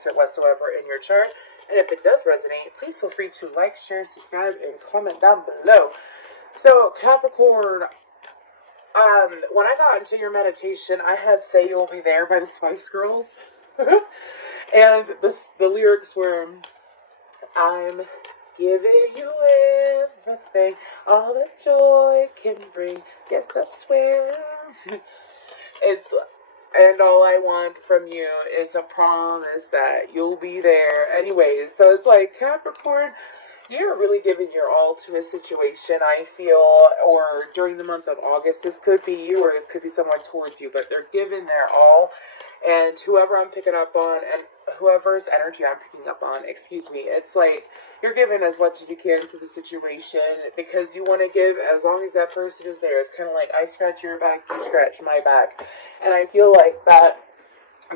placement whatsoever in your chart. And if it does resonate, please feel free to like, share, subscribe, and comment down below. So, Capricorn, when I got into your meditation, I had Say You'll Be There by the Spice Girls. And the lyrics were, I'm giving you everything, all the joy can bring, yes, I swear. And all I want from you is a promise that you'll be there. Anyways, so it's like, Capricorn, you're really giving your all to a situation, I feel, or during the month of August. This could be you or this could be someone towards you, but they're giving their all. And whoever I'm picking up on, and whoever's energy I'm picking up on, excuse me, it's like you're giving as much as you can to the situation because you want to give as long as that person is there. It's kind of like I scratch your back, you scratch my back. And I feel like that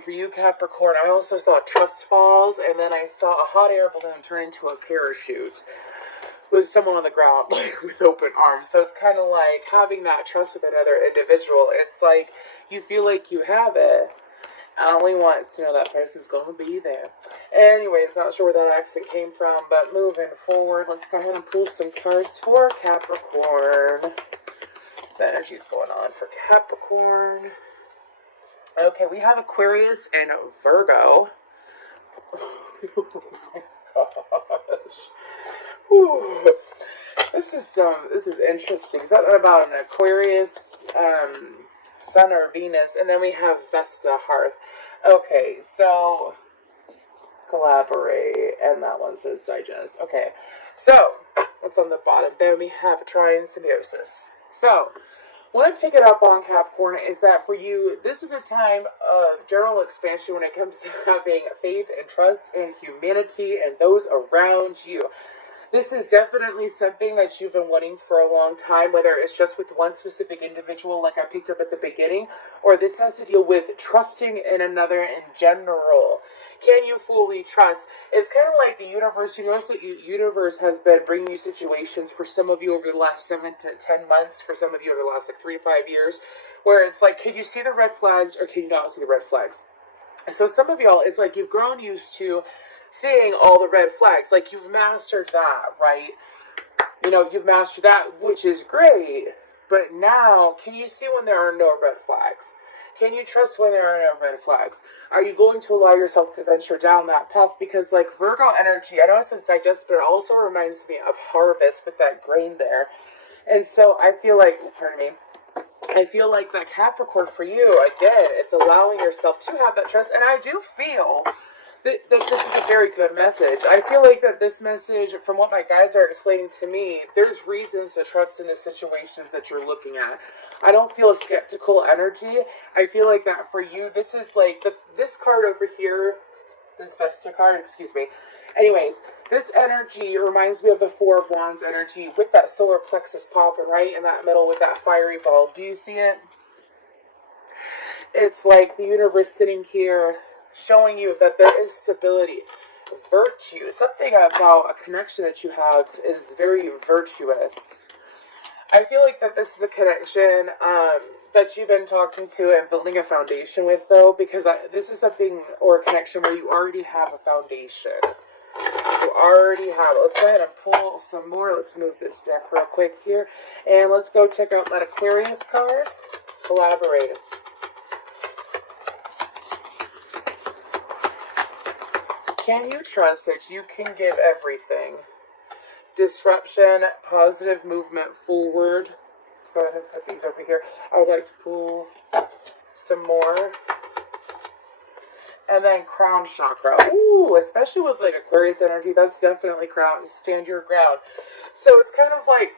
for you, Capricorn. I also saw trust falls, and then I saw a hot air balloon turn into a parachute with someone on the ground, like with open arms. So it's kind of like having that trust with another individual. It's like you feel like you have it. I only want to know that person's going to be there. Anyways, not sure where that accent came from, but moving forward, let's go ahead and pull some cards for Capricorn. The energy's going on for Capricorn. Okay, we have Aquarius and Virgo. Oh my gosh. Whew. This is interesting. Is that about an Aquarius, Sun or Venus? And then we have Vesta Hearth. Okay, so collaborate, and that one says digest. Okay, so what's on the bottom? Then we have try and symbiosis. So what I'm picking up on, Capricorn, is that for you, this is a time of general expansion when it comes to having faith and trust in humanity and those around you. This is definitely something that you've been wanting for a long time, whether it's just with one specific individual like I picked up at the beginning, or this has to deal with trusting in another in general. Can you fully trust? It's kind of like the universe. You notice that the universe has been bringing you situations for some of you over the last 7 to 10 months, for some of you over the last like 3 to 5 years, where it's like, can you see the red flags or can you not see the red flags? And so some of y'all, it's like you've grown used to seeing all the red flags. Like you've mastered that, right? You know, you've mastered that, which is great. But now, can you see when there are no red flags? Can you trust when there are no red flags? Are you going to allow yourself to venture down that path? Because like Virgo energy, I know it says digest, but it also reminds me of harvest with that grain there. And so I feel like, pardon me, I feel like that Capricorn for you, again, it's allowing yourself to have that trust. And I do feel that this is a very good message. I feel like that this message, from what my guides are explaining to me, there's reasons to trust in the situations that you're looking at. I don't feel a skeptical energy. I feel like that for you, this is like, this card over here, this Vesta card, excuse me. Anyways, this energy reminds me of the Four of Wands energy with that solar plexus popping right in that middle with that fiery ball. Do you see it? It's like the universe sitting here showing you that there is stability, virtue. Something about a connection that you have is very virtuous. I feel like that this is a connection that you've been talking to and building a foundation with, though, because this is something or a connection where you already have a foundation. You already have it. Let's go ahead and pull some more. Let's move this deck real quick here. And let's go check out that Aquarius card. Collaborate. Can you trust that you can give everything? Disruption, positive movement forward. Let's go ahead and put these over here. I would like to pull some more. And then crown chakra. Ooh, especially with like Aquarius energy, that's definitely crown. Stand your ground. So it's kind of like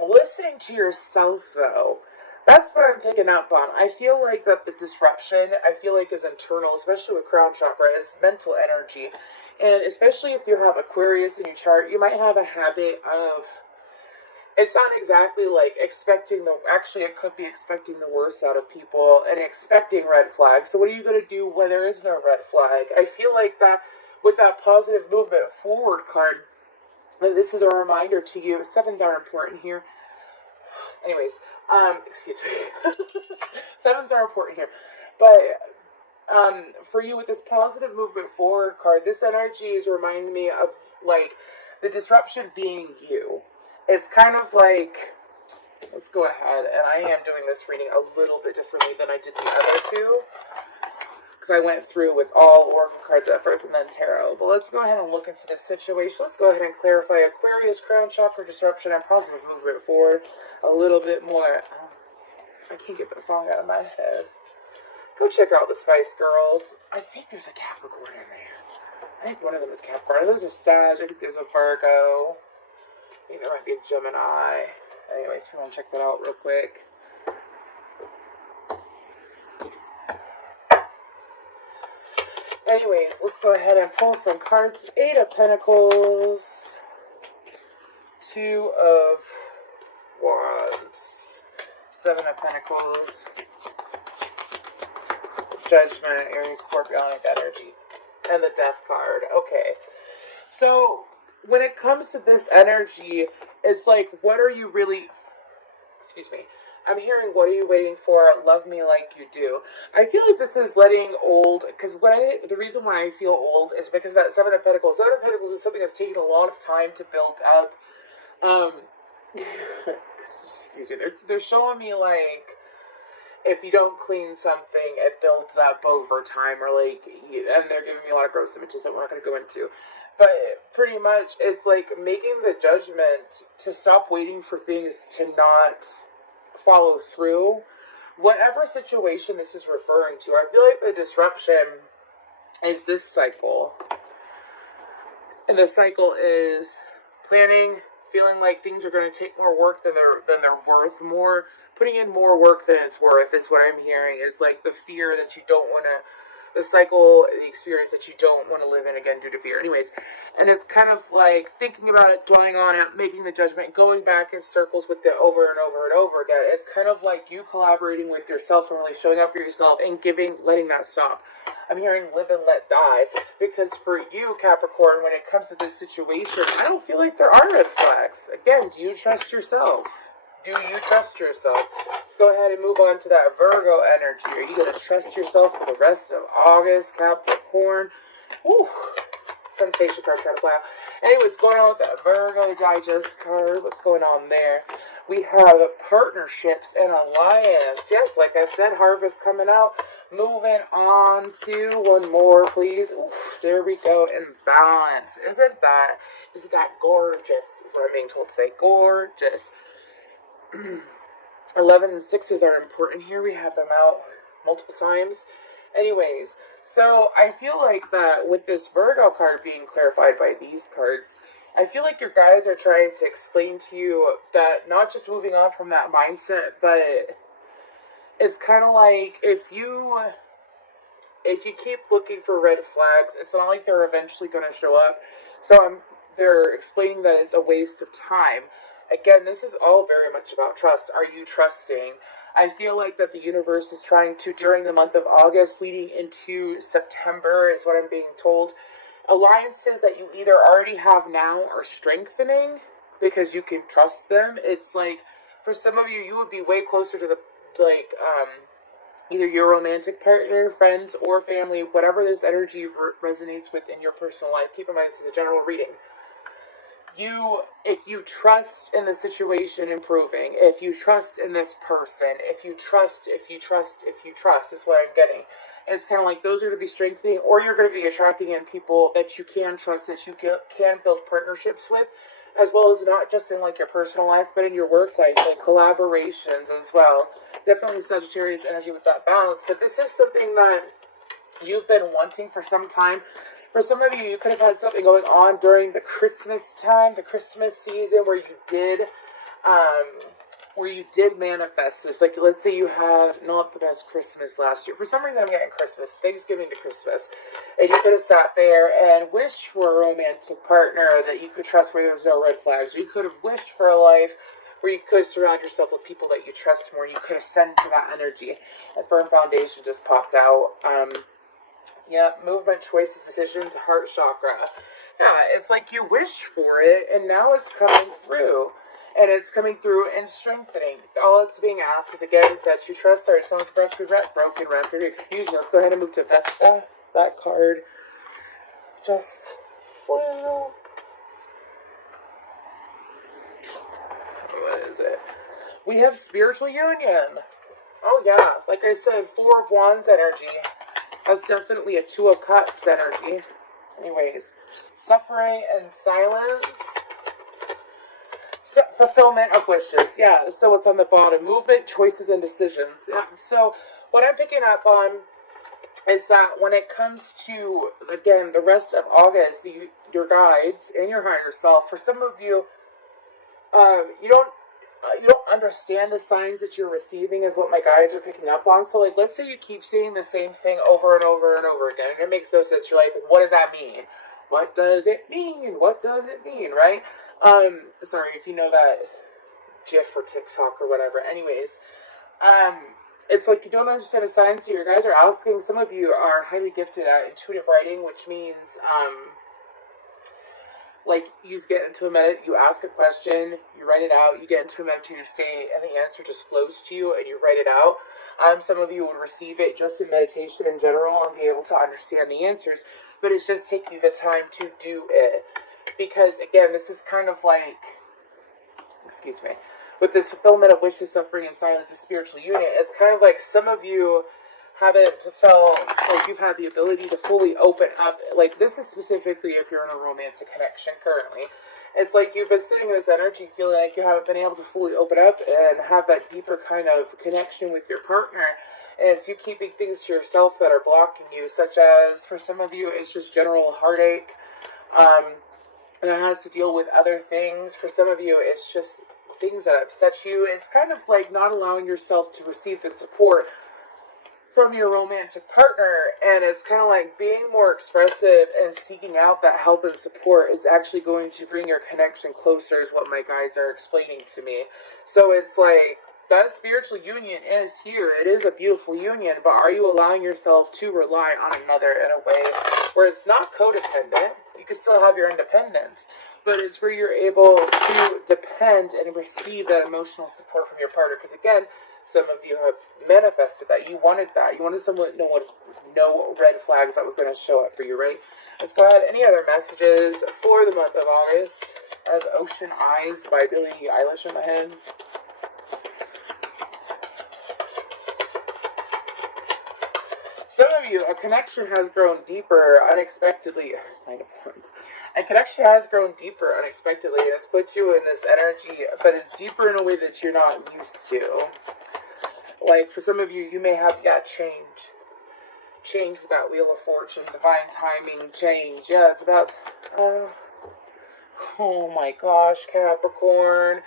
listening to yourself, though. That's what I'm picking up on. I feel like that the disruption, I feel like is internal, especially with crown chakra, is mental energy. And especially if you have Aquarius in your chart, you might have a habit of, it's not exactly like expecting actually it could be expecting the worst out of people and expecting red flags. So what are you going to do when there is no red flag? I feel like that with that positive movement forward card, this is a reminder to you. Sevens are important here. Anyways, excuse me. Sevens are important here. But For you with this positive movement forward card, this energy is reminding me of like the disruption being you. It's kind of like, let's go ahead, and I am doing this reading a little bit differently than I did the other two, because I went through with all oracle cards at first and then tarot. But let's go ahead and look into this situation. Let's go ahead and clarify Aquarius, crown chakra, disruption, and positive movement forward a little bit more. I can't get that song out of my head. Go check out the Spice Girls. I think there's a Capricorn in there. I think one of them is Capricorn. There's a Sag. I think there's a Virgo. I think there might be a Gemini. Anyways, if you want to check that out real quick. Anyways, let's go ahead and pull some cards. 8 of Pentacles. 2 of Wands. 7 of Pentacles. Judgment, Aries, Scorpionic energy. And the Death card. Okay. So, when it comes to this energy, it's like, what are you really... Excuse me. I'm hearing, what are you waiting for? Love me like you do. I feel like this is letting old... Because the reason why I feel old is because that 7 of Pentacles. 7 of Pentacles is something that's taken a lot of time to build up. Excuse me. They're showing me, like... If you don't clean something, it builds up over time, or like, and they're giving me a lot of gross images that we're not going to go into. But pretty much, it's like making the judgment to stop waiting for things to not follow through. Whatever situation this is referring to, I feel like the disruption is this cycle. And the cycle is planning, feeling like things are going to take more work than they're worth, putting in more work than it's worth is what I'm hearing. Is like the fear that you don't want to, the cycle, the experience that you don't want to live in again due to fear. Anyways, and it's kind of like thinking about it, dwelling on it, making the judgment, going back in circles with it over and over and over again. It's kind of like you collaborating with yourself and really showing up for yourself and letting that stop. I'm hearing live and let die, because for you, Capricorn, when it comes to this situation, I don't feel like there are red flags. Again, do you trust yourself? Do you trust yourself? Let's go ahead and move on to that Virgo energy. Are you going to trust yourself for the rest of August, Capricorn? Woo! Temptation card trying to play out. Anyway, what's going on with that Virgo Digest card? What's going on there? We have partnerships and alliance. Yes, like I said, harvest coming out. Moving on to one more, please. Ooh, there we go. And balance. Isn't that gorgeous? Is what I'm being told to say. Gorgeous. 11 and 6s are important here. We have them out multiple times. Anyways, so I feel like that with this Virgo card being clarified by these cards, I feel like your guides are trying to explain to you that not just moving on from that mindset, but it's kind of like if you keep looking for red flags, it's not like they're eventually going to show up. So they're explaining that it's a waste of time. Again, this is all very much about trust. Are you trusting? I feel like that the universe is trying to, during the month of August, leading into September, is what I'm being told. Alliances that you either already have now are strengthening because you can trust them. It's like, for some of you, you would be way closer to the, like, either your romantic partner, friends, or family, whatever this energy resonates with in your personal life. Keep in mind, this is a general reading. If you trust in the situation improving, if you trust in this person, if you trust, is what I'm getting. It's kind of like those are to be strengthening, or you're going to be attracting in people that you can trust, that you can build partnerships with, as well as not just in like your personal life, but in your work life, like collaborations as well. Definitely Sagittarius energy with that balance, but this is something that you've been wanting for some time. For some of you, you could have had something going on during the Christmas time, the Christmas season, where you did manifest this. Like, let's say you had not the best Christmas last year. For some reason, I'm getting Christmas, Thanksgiving to Christmas. And you could have sat there and wished for a romantic partner that you could trust where there's no red flags. Or you could have wished for a life where you could surround yourself with people that you trust more. You could ascend to that energy. A firm foundation just popped out. Yeah, movement, choices, decisions, heart chakra. Yeah, it's like you wished for it, and now it's coming through. and it's coming through and strengthening. All it's being asked is, again, that you trust. Sorry, someone's broken record. Excuse me. Let's go ahead and move to Vesta. That card. Just for you. What is it? We have spiritual union. Oh, yeah. Like I said, Four of Wands energy. That's definitely a Two of Cups energy. Anyways, suffering and silence. Fulfillment of wishes. Yeah, so it's on the bottom. Movement, choices, and decisions. Yeah. So what I'm picking up on is that when it comes to, again, the rest of August, your guides and your higher self, for some of you, you don't understand the signs that you're receiving is what my guides are picking up on. So, like, let's say you keep seeing the same thing over and over and over again, and it makes no sense. You're like, what does that mean? What does it mean? What does it mean, right? Sorry if you know that GIF or TikTok or whatever. Anyways, it's like you don't understand the signs, so your guides are asking. Some of you are highly gifted at intuitive writing, which means, like, you get into you ask a question, you write it out, you get into a meditative state, and the answer just flows to you, and you write it out. Some of you would receive it just in meditation in general and be able to understand the answers, but it's just taking you the time to do it. Because, again, this is kind of like, excuse me, with this fulfillment of wishes, suffering, and silence, and spiritual unit, it's kind of like some of you haven't felt like you've had the ability to fully open up. Like, this is specifically if you're in a romantic connection currently. It's like you've been sitting in this energy feeling like you haven't been able to fully open up and have that deeper kind of connection with your partner. And it's you keeping things to yourself that are blocking you, such as, for some of you, it's just general heartache. And it has to deal with other things. For some of you, it's just things that upset you. It's kind of like not allowing yourself to receive the support from your romantic partner, and it's kind of like being more expressive and seeking out that help and support is actually going to bring your connection closer, is what my guides are explaining to me. So it's like, that spiritual union is here. It is a beautiful union, but are you allowing yourself to rely on another in a way where it's not codependent? You can still have your independence, but it's where you're able to depend and receive that emotional support from your partner. Because, again, some of you have manifested that. You wanted that. You wanted someone, no red flags that was going to show up for you, right? Let's go ahead. Any other messages for the month of August? As Ocean Eyes by Billie Eilish in my head. Some of you, a connection has grown deeper unexpectedly. A connection has grown deeper unexpectedly, and it's put you in this energy, but it's deeper in a way that you're not used to. Like, for some of you, you may have, change with that Wheel of Fortune, divine timing, change. Yeah, it's about, oh my gosh, Capricorn,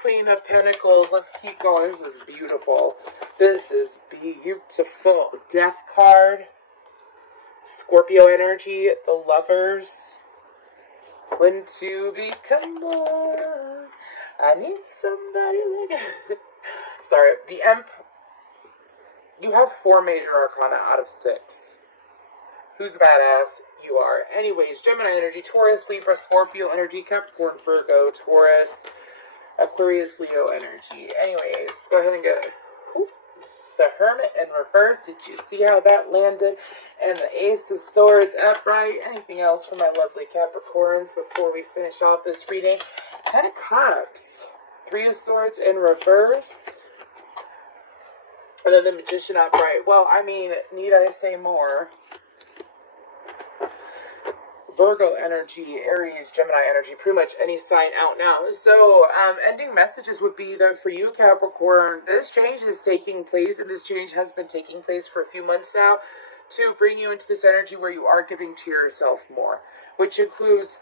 Queen of Pentacles. Let's keep going. This is beautiful. This is beautiful. Death card, Scorpio energy, the Lovers. When to become more, I need somebody like sorry, the you have 4 major arcana out of 6. Who's badass? You are. Anyways, Gemini energy, Taurus, Libra, Scorpio energy, Capricorn, Virgo, Taurus, Aquarius, Leo energy. Anyways, go ahead and get the Hermit in reverse. Did you see how that landed? And the Ace of Swords upright. Anything else for my lovely Capricorns before we finish off this reading? 10 of Cups. 3 of Swords in reverse. And then the Magician upright. Well, I mean, need I say more? Virgo energy, Aries, Gemini energy, pretty much any sign out now. So, ending messages would be that for you, Capricorn, this change is taking place, and this change has been taking place for a few months now, to bring you into this energy where you are giving to yourself more, which includes,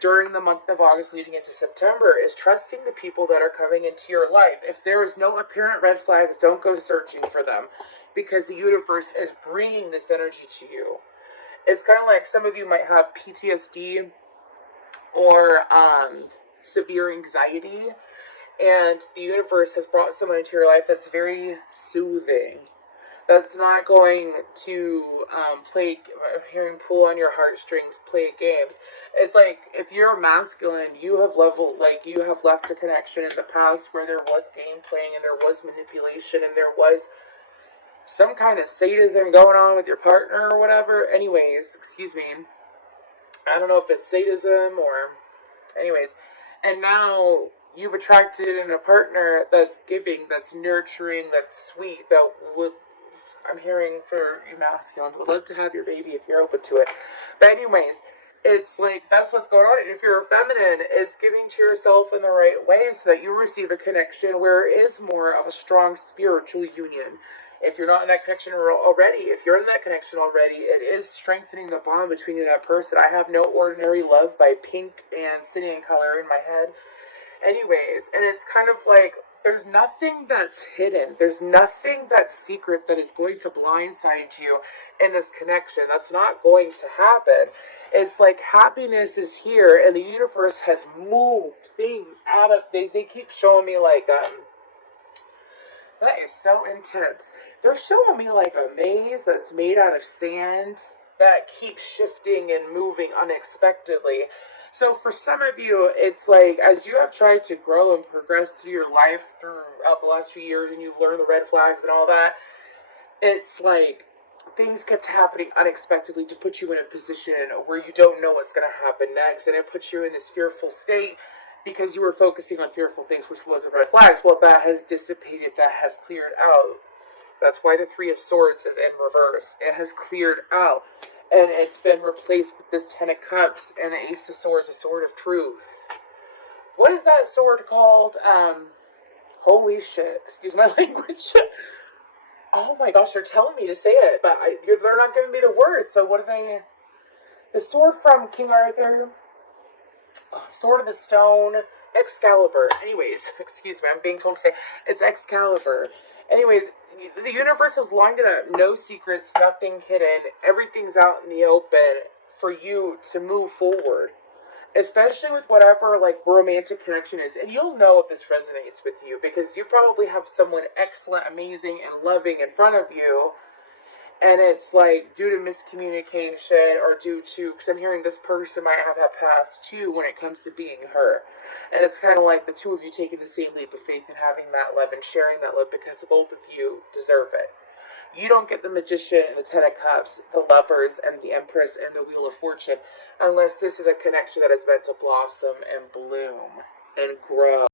during the month of August leading into September, is trusting the people that are coming into your life. If there is no apparent red flags, don't go searching for them, because the universe is bringing this energy to you. It's kind of like some of you might have PTSD or severe anxiety, and the universe has brought someone into your life that's very soothing. that's not going to play, hearing pull on your heartstrings, play games. It's like, if you're masculine, you have leveled, like, you have left a connection in the past where there was game playing and there was manipulation and there was some kind of sadism going on with your partner or whatever. Anyways, excuse me. I don't know if it's sadism or, anyways. And now you've attracted in a partner that's giving, that's nurturing, that's sweet, that would, I'm hearing for you masculines, would love to have your baby if you're open to it. But anyways, it's like, that's what's going on. And if you're a feminine, it's giving to yourself in the right way so that you receive a connection where it is more of a strong spiritual union. If you're not in that connection already, if you're in that connection already, it is strengthening the bond between you and that person. I have No Ordinary Love by Pink and City and Color in my head. Anyways, and it's kind of like, there's nothing that's hidden. There's nothing that's secret that is going to blindside you in this connection. That's not going to happen. It's like happiness is here, and the universe has moved things out of, they keep showing me like, that is so intense. They're showing me like a maze that's made out of sand that keeps shifting and moving unexpectedly. So for some of you, it's like, as you have tried to grow and progress through your life throughout the last few years, and you've learned the red flags and all that, it's like things kept happening unexpectedly to put you in a position where you don't know what's going to happen next, and it puts you in this fearful state because you were focusing on fearful things, which was the red flags. Well, that has dissipated, that has cleared out. That's why the Three of Swords is in reverse. It has cleared out. And it's been replaced with this Ten of Cups and the Ace of Swords, the Sword of Truth. What is that sword called? Holy shit. Excuse my language. Oh my gosh, they're telling me to say it, but they're not giving me the words. So what are they? The sword from King Arthur. Sword of the Stone. Excalibur. Anyways, excuse me, I'm being told to say it's Excalibur. Anyways, the universe has lined it up. No secrets, nothing hidden. Everything's out in the open for you to move forward. Especially with whatever, like, romantic connection is. And you'll know if this resonates with you, because you probably have someone excellent, amazing, and loving in front of you. And it's like, due to miscommunication, or due to, because I'm hearing this person might have that past too when it comes to being her. And it's kind of like the two of you taking the same leap of faith and having that love and sharing that love, because both of you deserve it. You don't get the Magician and the Ten of Cups, the Lovers and the Empress and the Wheel of Fortune, unless this is a connection that is meant to blossom and bloom and grow.